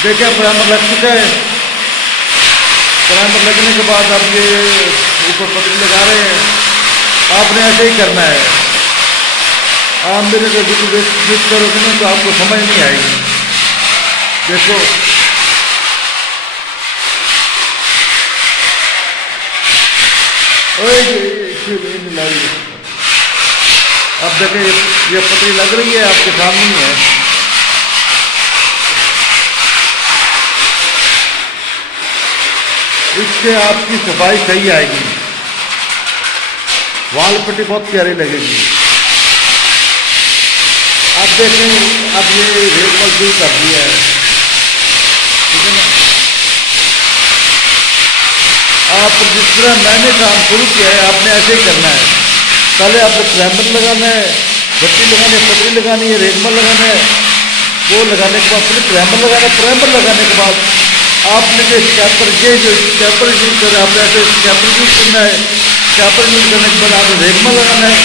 देखिए प्राइमर लग चुका है। प्राइमर लगने के बाद आप ये ऊपर पतली लगा रहे हैं। आपने ऐसे ही करना है। आप मेरे को विजिट करोगे ना तो आपको समझ नहीं आएगी। देखो अब देखिए ये पतली लग रही है, आपके सामने ही है। इससे आपकी सफाई सही आएगी, वाल पट्टी बहुत प्यारी लगेगी। अब देखें, अब ये रेगमल शुरू कर दिया है, ठीक है ना। आप जिस तरह मैंने काम शुरू किया है आपने ऐसे ही करना है। पहले आपको प्राइमर लगाना है, पट्टी लगानी है, पतली लगानी है, रेगमल लगाना है। वो लगाने के बाद फिर प्राइमर लगाना है। प्राइमर लगाने के बाद आपने जो स्कैपर, ये जो स्कैपर यूज कर रहे हैं आपने ऐसे स्कैपर यूज करना है। स्कैपर यूज करने के बाद आपने रेगमल लगाना है।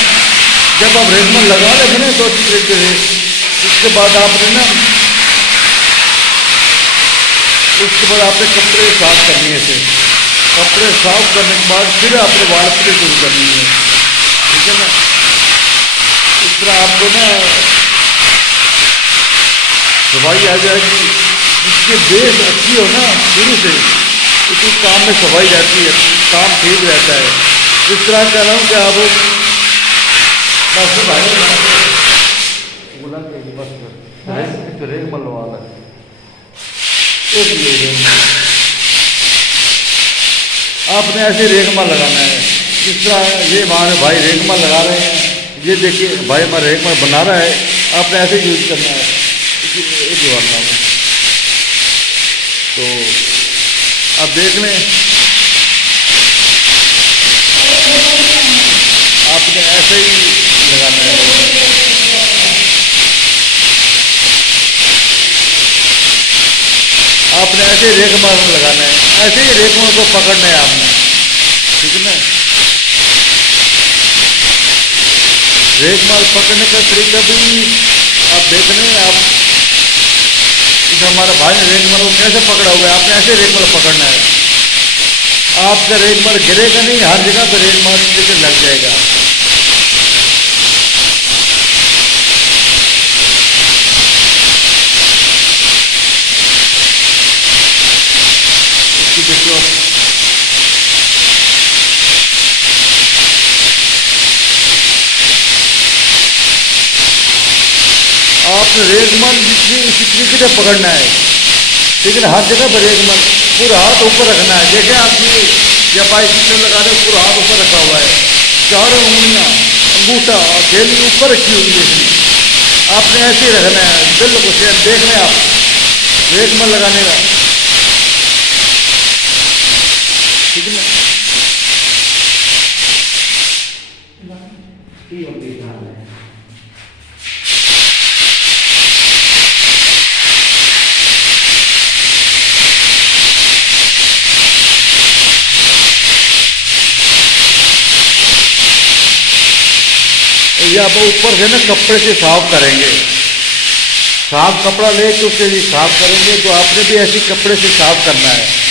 जब आप रेगमल लगा लेंगे ना तो अच्छी तरीके से, उसके बाद आपने ना कपड़े साफ करनी है इसे। कपड़े साफ करने के बाद फिर आपने वाल पट्टी शुरू करनी है, ठीक है ना। इस तरह आपको ना सफाई आ जाएगी। जिसकी बेस अच्छी हो ना शुरू से, उसकी काम में सफाई रहती है, काम ठीक रहता है। इस तरह कह रहा हूँ कि आप बस भाई बोला कि बस रेगमल वाला आपने ऐसे रेगमल लगाना है। जिस तरह ये हमारे भाई रेगमल लगा रहे हैं, ये देखिए भाई हमारा रेगमल बना रहा है, आपने ऐसे यूज करना है। एक वाला तो आप देख लें, आपने ऐसे ही लगाना है। आपने ऐसे ही रेगमल लगाना है, ऐसे ही रेगमल को पकड़ना है आपने, ठीक है ना। रेगमल पकड़ने का तरीका भी आप देख लें। आप हमारा भाई ने रेगमल को कैसे पकड़ा हुआ है, आपने ऐसे रेगमल पकड़ना है। आपका रेगमल गिरेगा नहीं, हर जगह पर रेगमल लग जाएगा। देखो आपने रेगमल इसी तरीके से पकड़ना है, ठीक है ना। हर जगह पर रेगमल पूरा हाथ ऊपर रखना है। देखें आप ये जब बाइसिकल लगा रहे हो पूरा हाथ ऊपर रखा हुआ है, चारों उंगलियां अंगूठा और थैली ऊपर रखी हुई है। आपने ऐसे ही रखना है, बिल्कुल सेम। देख लें आप रेगमल लगाने का, ठीक है ना। ये आप ऊपर से ना कपड़े से साफ करेंगे। साफ कपड़ा लेके उससे भी साफ करेंगे, तो आपने भी ऐसे कपड़े से साफ करना है।